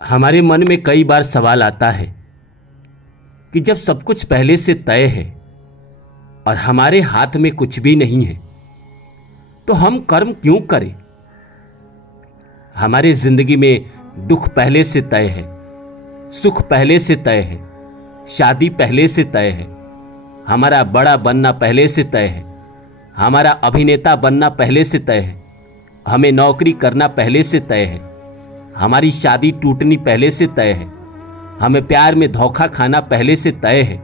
हमारे मन में कई बार सवाल आता है कि जब सब कुछ पहले से तय है और हमारे हाथ में कुछ भी नहीं है तो हम कर्म क्यों करें। हमारी जिंदगी में दुख पहले से तय है, सुख पहले से तय है, शादी पहले से तय है, हमारा बड़ा बनना पहले से तय है, हमारा अभिनेता बनना पहले से तय है, हमें नौकरी करना पहले से तय है, हमारी शादी टूटनी पहले से तय है, हमें प्यार में धोखा खाना पहले से तय है।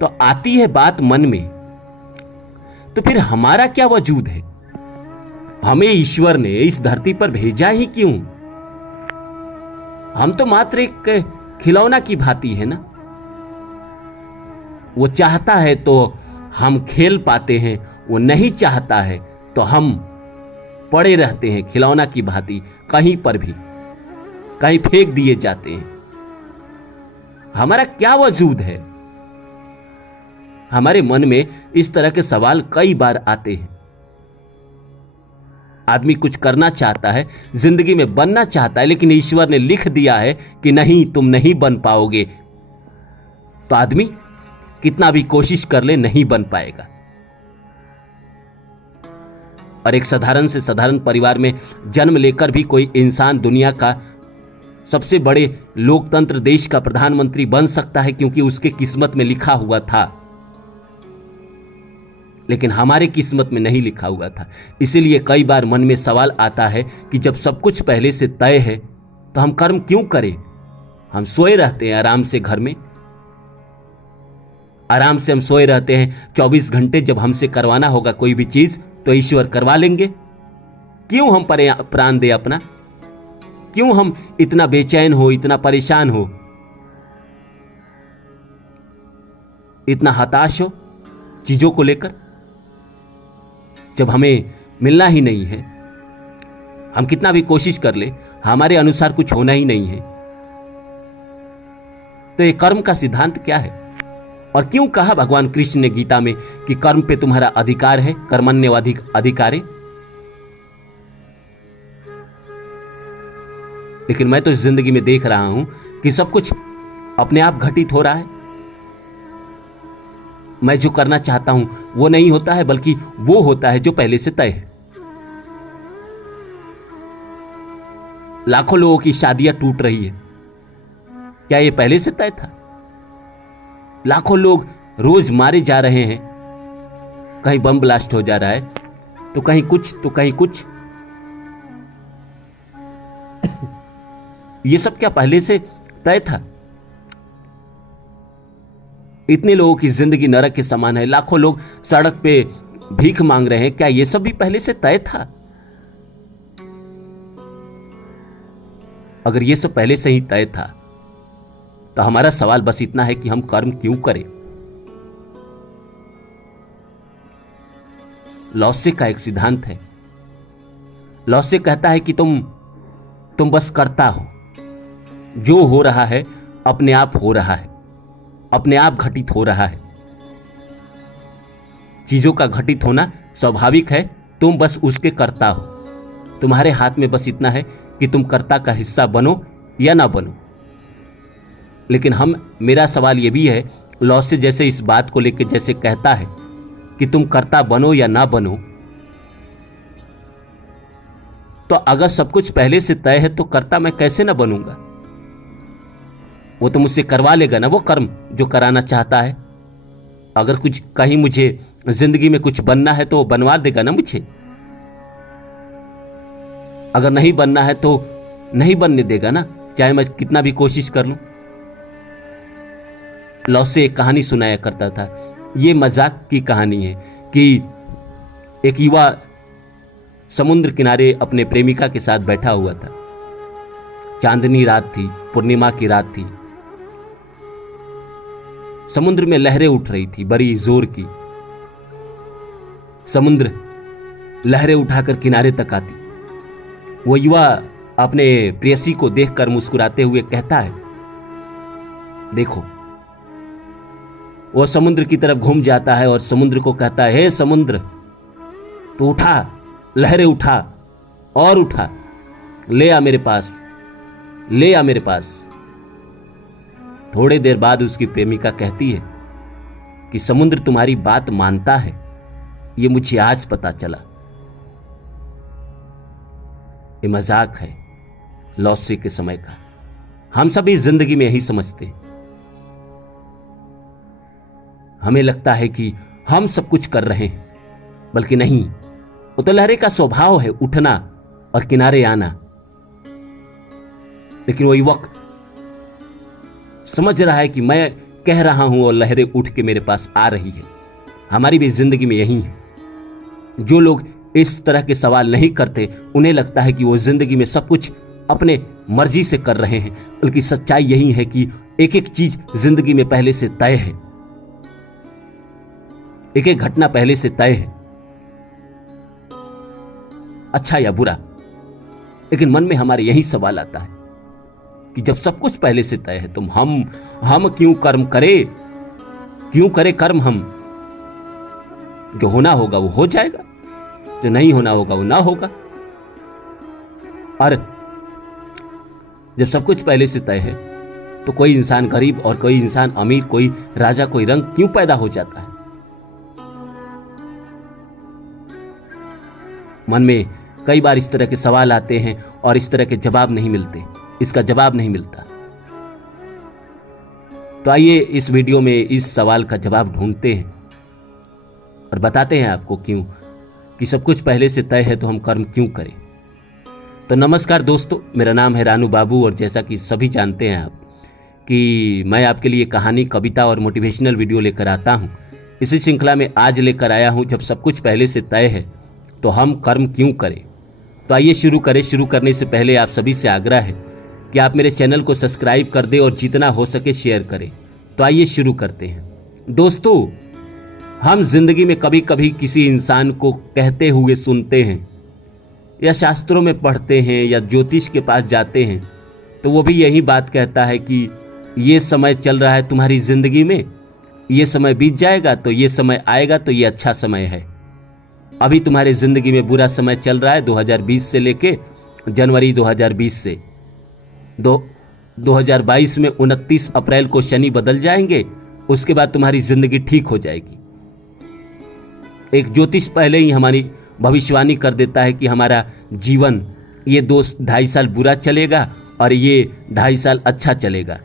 तो आती है बात मन में, तो फिर हमारा क्या वजूद है? हमें ईश्वर ने इस धरती पर भेजा ही क्यों? हम तो मात्र एक खिलौना की भांति है ना। वो चाहता है तो हम खेल पाते हैं, वो नहीं चाहता है तो हम पड़े रहते हैं खिलौना की भांति, कहीं पर भी, कहीं फेंक दिए जाते हैं। हमारा क्या वजूद है? हमारे मन में इस तरह के सवाल कई बार आते हैं। आदमी कुछ करना चाहता है, जिंदगी में बनना चाहता है, लेकिन ईश्वर ने लिख दिया है कि नहीं, तुम नहीं बन पाओगे। तो आदमी कितना भी कोशिश कर ले, नहीं बन पाएगा। और एक साधारण से साधारण परिवार में जन्म लेकर भी कोई इंसान दुनिया का सबसे बड़े लोकतंत्र देश का प्रधानमंत्री बन सकता है, क्योंकि उसके किस्मत में लिखा हुआ था। लेकिन हमारे किस्मत में नहीं लिखा हुआ था। इसीलिए कई बार मन में सवाल आता है कि जब सब कुछ पहले से तय है तो हम कर्म क्यों करें? हम सोए रहते हैं आराम से, घर में आराम से हम सोए रहते हैं 24 घंटे। जब हमसे करवाना होगा कोई भी चीज तो ईश्वर करवा लेंगे। क्यों हम प्राण दे अपना? क्यों हम इतना बेचैन हो, इतना परेशान हो, इतना हताश हो चीजों को लेकर, जब हमें मिलना ही नहीं है? हम कितना भी कोशिश कर ले, हमारे अनुसार कुछ होना ही नहीं है। तो ये कर्म का सिद्धांत क्या है? और क्यों कहा भगवान कृष्ण ने गीता में कि कर्म पे तुम्हारा अधिकार है, कर्मण्येवाधिक अधिकारे। लेकिन मैं तो इस जिंदगी में देख रहा हूं कि सब कुछ अपने आप घटित हो रहा है। मैं जो करना चाहता हूं वो नहीं होता है, बल्कि वो होता है जो पहले से तय है। लाखों लोगों की शादियां टूट रही है, क्या ये पहले से तय था? लाखों लोग रोज मारे जा रहे हैं, कहीं बम ब्लास्ट हो जा रहा है, तो कहीं कुछ तो कहीं कुछ। ये सब क्या पहले से तय था? इतने लोगों की जिंदगी नरक के समान है, लाखों लोग सड़क पे भीख मांग रहे हैं, क्या ये सब भी पहले से तय था? अगर ये सब पहले से ही तय था तो हमारा सवाल बस इतना है कि हम कर्म क्यों करें। लॉसे का एक सिद्धांत है। लॉसे कहता है कि तुम बस करता हो, जो हो रहा है अपने आप हो रहा है, अपने आप घटित हो रहा है। चीजों का घटित होना स्वाभाविक है, तुम बस उसके कर्ता हो। तुम्हारे हाथ में बस इतना है कि तुम कर्ता का हिस्सा बनो या ना बनो। लेकिन मेरा सवाल यह भी है, लॉसे जैसे इस बात को लेकर जैसे कहता है कि तुम कर्ता बनो या ना बनो, तो अगर सब कुछ पहले से तय है तो कर्ता मैं कैसे ना बनूंगा? वो तो मुझसे करवा लेगा ना वो कर्म जो कराना चाहता है। अगर कुछ कहीं मुझे जिंदगी में कुछ बनना है तो वो बनवा देगा ना मुझे। अगर नहीं बनना है तो नहीं बनने देगा ना, चाहे मैं कितना भी कोशिश कर लूं। लॉसे एक कहानी सुनाया करता था, ये मजाक की कहानी है कि एक युवा समुद्र किनारे अपने प्रेमिका के साथ बैठा हुआ था। चांदनी रात थी, पूर्णिमा की रात थी। समुद्र में लहरें उठ रही थी बड़ी जोर की। समुद्र लहरें उठाकर किनारे तक आती। वो युवा अपने प्रेयसी को देखकर मुस्कुराते हुए कहता है, देखो। वो समुद्र की तरफ घूम जाता है और समुद्र को कहता है, हे समुद्र, तो उठा, लहरें उठा और उठा, ले आ मेरे पास। ले आ मेरे पास। थोड़ी देर बाद उसकी प्रेमिका कहती है कि समुद्र तुम्हारी बात मानता है, ये मुझे आज पता चला। ये मजाक है लॉसे के समय का। हम सभी जिंदगी में यही समझते हैं। हमें लगता है कि हम सब कुछ कर रहे हैं, बल्कि नहीं, वो तो लहरे का स्वभाव है उठना और किनारे आना। लेकिन वही वक्त समझ रहा है कि मैं कह रहा हूं और लहरें उठ के मेरे पास आ रही है। हमारी भी जिंदगी में यही है। जो लोग इस तरह के सवाल नहीं करते, उन्हें लगता है कि वो जिंदगी में सब कुछ अपने मर्जी से कर रहे हैं, बल्कि सच्चाई यही है कि एक एक चीज जिंदगी में पहले से तय है। एक एक घटना पहले से तय है, अच्छा या बुरा। लेकिन मन में हमारे यही सवाल आता है कि जब सब कुछ पहले से तय है तो हम क्यों कर्म करें? क्यों करें कर्म? हम जो होना होगा वो हो जाएगा, जो नहीं होना होगा वो ना होगा। और जब सब कुछ पहले से तय है तो कोई इंसान गरीब और कोई इंसान अमीर, कोई राजा कोई रंग क्यों पैदा हो जाता है? मन में कई बार इस तरह के सवाल आते हैं और इस तरह के जवाब नहीं मिलते, इसका जवाब नहीं मिलता। तो आइए इस वीडियो में इस सवाल का जवाब ढूंढते हैं और बताते हैं आपको क्यों कि सब कुछ पहले से तय है तो हम कर्म क्यों करें। तो नमस्कार दोस्तों, मेरा नाम है रानू बाबू और जैसा कि सभी जानते हैं आप कि मैं आपके लिए कहानी, कविता और मोटिवेशनल वीडियो लेकर आता हूं। इसी श्रृंखला में आज लेकर आया हूं जब सब कुछ पहले से तय है तो हम कर्म क्यों करें। तो आइए शुरू करें। शुरू करने से पहले आप सभी से आग्रह है कि आप मेरे चैनल को सब्सक्राइब कर दें और जितना हो सके शेयर करें। तो आइए शुरू करते हैं। दोस्तों, हम जिंदगी में कभी कभी किसी इंसान को कहते हुए सुनते हैं या शास्त्रों में पढ़ते हैं या ज्योतिष के पास जाते हैं तो वो भी यही बात कहता है कि ये समय चल रहा है तुम्हारी जिंदगी में, ये समय बीत जाएगा तो ये समय आएगा, तो ये अच्छा समय है। अभी तुम्हारी जिंदगी में बुरा समय चल रहा है 2020 से लेके जनवरी 2020 से 2022 में 29 अप्रैल को शनि बदल जाएंगे, उसके बाद तुम्हारी जिंदगी ठीक हो जाएगी। एक ज्योतिष पहले ही हमारी भविष्यवाणी कर देता है कि हमारा जीवन ये 2-2.5 साल बुरा चलेगा और ये 2.5 साल अच्छा चलेगा।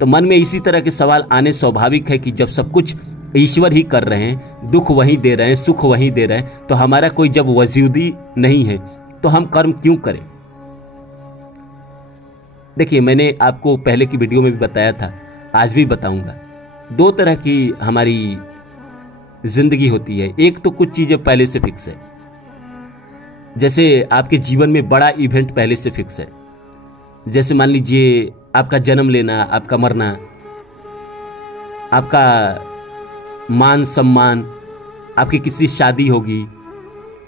तो मन में इसी तरह के सवाल आने स्वाभाविक है कि जब सब कुछ ईश्वर ही कर रहे हैं, दुख वही दे रहे हैं, सुख वही दे रहे हैं, तो हमारा कोई जब वजूदी नहीं है तो हम कर्म क्यों करें। देखिए, मैंने आपको पहले की वीडियो में भी बताया था, आज भी बताऊंगा। 2 तरह की हमारी जिंदगी होती है। एक तो कुछ चीजें पहले से फिक्स है, जैसे आपके जीवन में बड़ा इवेंट पहले से फिक्स है। जैसे मान लीजिए आपका जन्म लेना, आपका मरना, आपका मान सम्मान, आपकी किसी शादी होगी,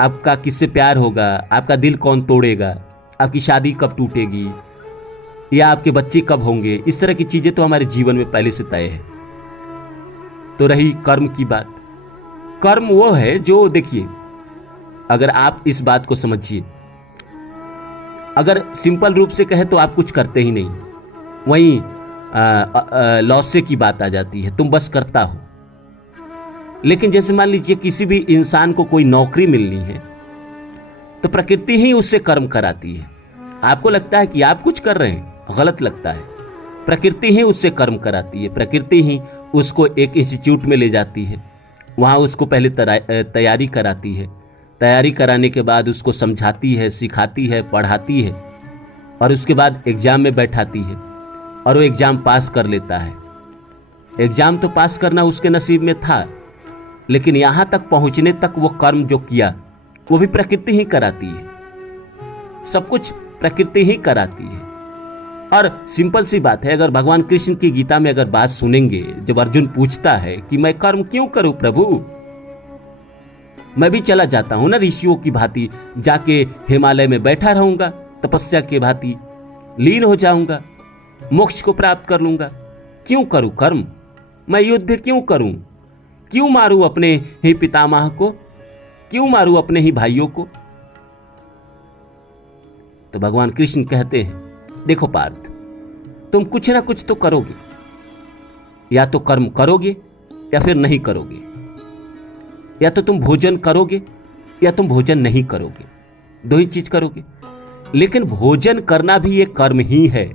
आपका किससे प्यार होगा, आपका दिल कौन तोड़ेगा, आपकी शादी कब टूटेगी या आपके बच्चे कब होंगे, इस तरह की चीजें तो हमारे जीवन में पहले से तय है। तो रही कर्म की बात। कर्म वो है जो, देखिए, अगर आप इस बात को समझिए, अगर सिंपल रूप से कहे तो आप कुछ करते ही नहीं, वहीं लॉसे की बात आ जाती है, तुम बस करता हो। लेकिन जैसे मान लीजिए किसी भी इंसान को कोई नौकरी मिलनी है तो प्रकृति ही उससे कर्म कराती है। आपको लगता है कि आप कुछ कर रहे हैं, गलत लगता है। प्रकृति ही उससे कर्म कराती है। प्रकृति ही उसको एक इंस्टीट्यूट में ले जाती है, वहां उसको पहले तैयारी कराती है। तैयारी कराने के बाद उसको समझाती है, सिखाती है, पढ़ाती है और उसके बाद एग्जाम में बैठाती है और वो एग्जाम पास कर लेता है। एग्जाम तो पास करना उसके नसीब में था, लेकिन यहां तक पहुंचने तक वो कर्म जो किया वो भी प्रकृति ही कराती है। सब कुछ प्रकृति ही कराती है। और सिंपल सी बात है, अगर भगवान कृष्ण की गीता में अगर बात सुनेंगे, जब अर्जुन पूछता है कि मैं कर्म क्यों करूं प्रभु, मैं भी चला जाता हूं ना ऋषियों की भांति, जाके हिमालय में बैठा रहूंगा, तपस्या के भांति लीन हो जाऊंगा, मोक्ष को प्राप्त कर लूंगा। क्यों करूं कर्म? मैं युद्ध क्यों करूं? क्यों मारूं अपने ही पितामह को? क्यों मारूं अपने ही भाइयों को? तो भगवान कृष्ण कहते हैं देखो पार्थ, तुम कुछ ना कुछ तो करोगे, या तो कर्म करोगे या फिर नहीं करोगे, या तो तुम भोजन करोगे या तुम भोजन नहीं करोगे, दो ही चीज करोगे। लेकिन भोजन करना भी एक कर्म ही है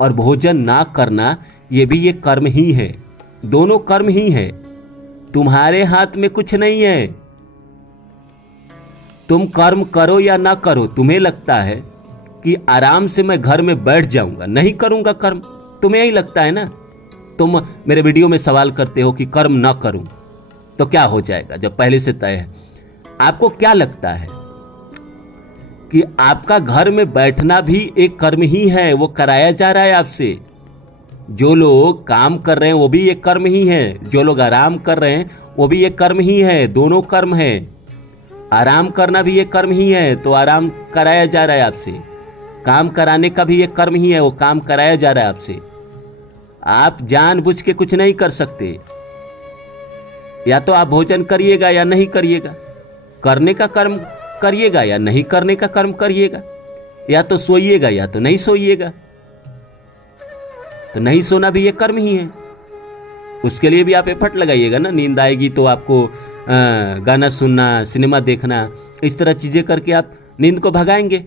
और भोजन ना करना ये भी एक कर्म ही है, दोनों कर्म ही है। तुम्हारे हाथ में कुछ नहीं है, तुम कर्म करो या ना करो। तुम्हें लगता है कि आराम से मैं घर में बैठ जाऊंगा, नहीं करूंगा कर्म, तुम्हें यही लगता है ना। तुम मेरे वीडियो में सवाल करते हो कि कर्म ना करूं तो क्या हो जाएगा, जब पहले से तय है। आपको क्या लगता है कि आपका घर में बैठना भी एक कर्म ही है, वो कराया जा रहा है आपसे। जो लोग काम कर रहे हैं वो भी एक कर्म ही है, जो लोग आराम कर रहे हैं वो भी एक कर्म ही है, दोनों कर्म है। आराम करना भी एक कर्म ही है, तो आराम कराया जा रहा है आपसे। काम कराने का भी एक कर्म ही है, वो काम कराया जा रहा है आपसे। आप जानबूझ के कुछ नहीं कर सकते, या तो आप भोजन करिएगा या नहीं करिएगा, करने का कर्म करिएगा या नहीं करने का कर्म करिएगा, या तो सोइएगा या तो नहीं सोइएगा। तो नहीं सोना भी एक कर्म ही है, उसके लिए भी आप एफर्ट लगाइएगा ना। नींद आएगी तो आपको गाना सुनना, सिनेमा देखना, इस तरह चीजें करके आप नींद को भगाएंगे।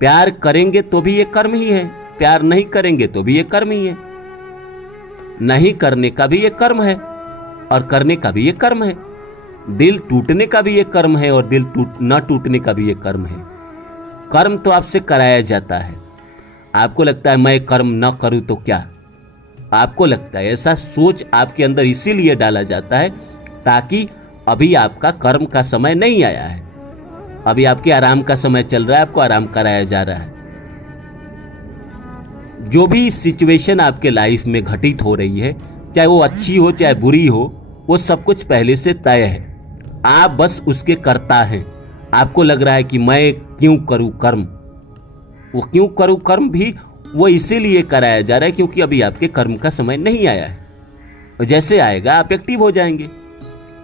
प्यार करेंगे तो भी एक कर्म ही है, प्यार नहीं करेंगे तो भी एक कर्म ही है। नहीं करने का भी एक कर्म है और करने का भी एक कर्म है। दिल टूटने का भी एक कर्म है और दिल न टूटने का भी एक कर्म है। कर्म तो आपसे कराया जाता है। आपको लगता है मैं कर्म न करूं तो क्या, आपको लगता है, ऐसा सोच आपके अंदर इसीलिए डाला जाता है ताकि अभी आपका कर्म का समय नहीं आया है, अभी आपके आराम का समय चल रहा है, आपको आराम कराया जा रहा है। जो भी सिचुएशन आपके लाइफ में घटित हो रही है, चाहे वो अच्छी हो चाहे बुरी हो, वो सब कुछ पहले से तय है। आप बस उसके कर्ता हैं। आपको लग रहा है कि मैं क्यों करूं कर्म, वो क्यों करूं कर्म भी वो इसीलिए कराया जा रहा है क्योंकि अभी आपके कर्म का समय नहीं आया है। और जैसे आएगा आप एक्टिव हो जाएंगे,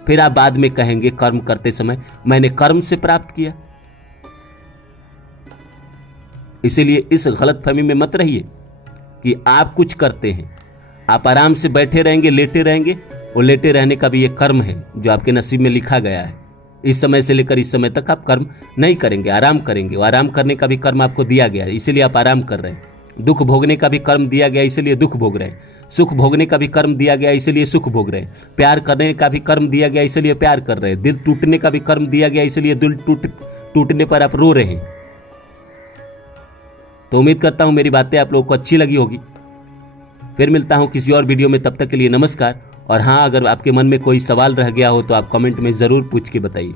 फिर आप बाद में कहेंगे कर्म करते समय मैंने कर्म से प्राप्त किया। इसीलिए इस गलतफहमी में मत रहिए कि आप कुछ करते हैं। आप आराम से बैठे रहेंगे, लेटे रहेंगे, और लेटे रहने का भी एक कर्म है जो आपके नसीब में लिखा गया है। इस समय से लेकर इस समय तक आप कर्म नहीं करेंगे, आराम करेंगे। वो आराम करने का भी कर्म आपको दिया गया है, इसीलिए आप आराम कर रहे हैं। दुख भोगने का भी कर्म दिया गया, इसीलिए दुख भोग रहे हैं। सुख भोगने का भी कर्म दिया गया, इसीलिए सुख भोग रहे हैं। प्यार करने का भी कर्म दिया गया, इसलिए प्यार कर रहे हैं। दिल टूटने का भी कर्म दिया गया, इसलिए दिल टूटने पर आप रो रहे हैं। तो उम्मीद करता हूं मेरी बातें आप लोगों को अच्छी लगी होगी। फिर मिलता हूं किसी और वीडियो में, तब तक के लिए नमस्कार। और हाँ, अगर आपके मन में कोई सवाल रह गया हो तो आप कमेंट में जरूर पूछ के बताइए।